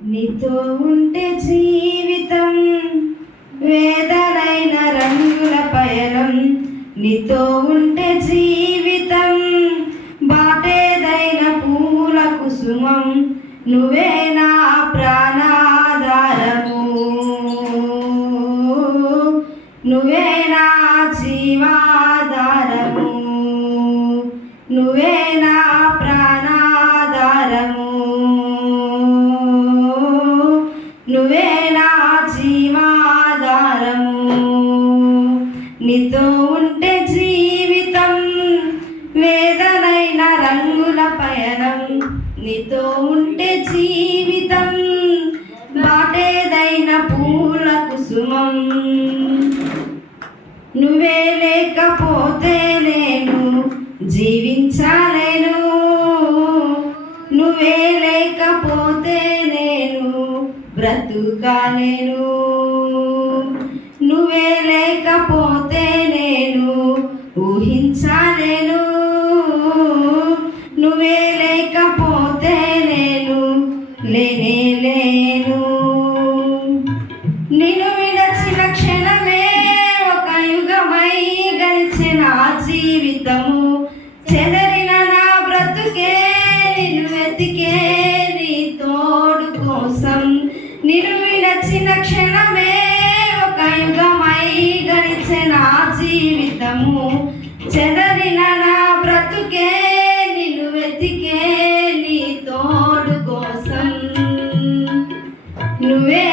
నీతో ఉంటే జీవితం వేదనైన రంగుల పయనం, నీతో ఉంటే జీవితం బాటేదైన పూల కుసుమం, నువ్వే నా ప్రాణాధారము, నువ్వే నా జీవాధారము, నువ్వే నా ప్రాణాధారము, నువ్వే నా జీవాధారము. నీతో ఉంటే జీవితం వేదనైన రంగుల పయనం, నీతో ఉంటే జీవితం బాటేదైన పూల కుసుమం, నువ్వే లేకపోతే నేను జీవించలేను, నువ్వే లేకపోతే నేను బ్రతుకలేను, నువ్వే లేకపోతే నేను ఊహించలేను, నువ్వే లేకపోతే నేను లేనే లేను. నిన్ను విడచిన క్షణమే ఒక యుగమై గడిచిన జీవితము, చెదరిన నా బ్రతుకే నిన్ను వెతికే నీ తోడు కోసం. నిన్ను విడచిన క్షణమే ఒక యుగమై గడిచిన జీవితము, చెదరిన నా బ్రతుకే నిన్ను వెతికే నీ తోడు కోసం. నువ్వే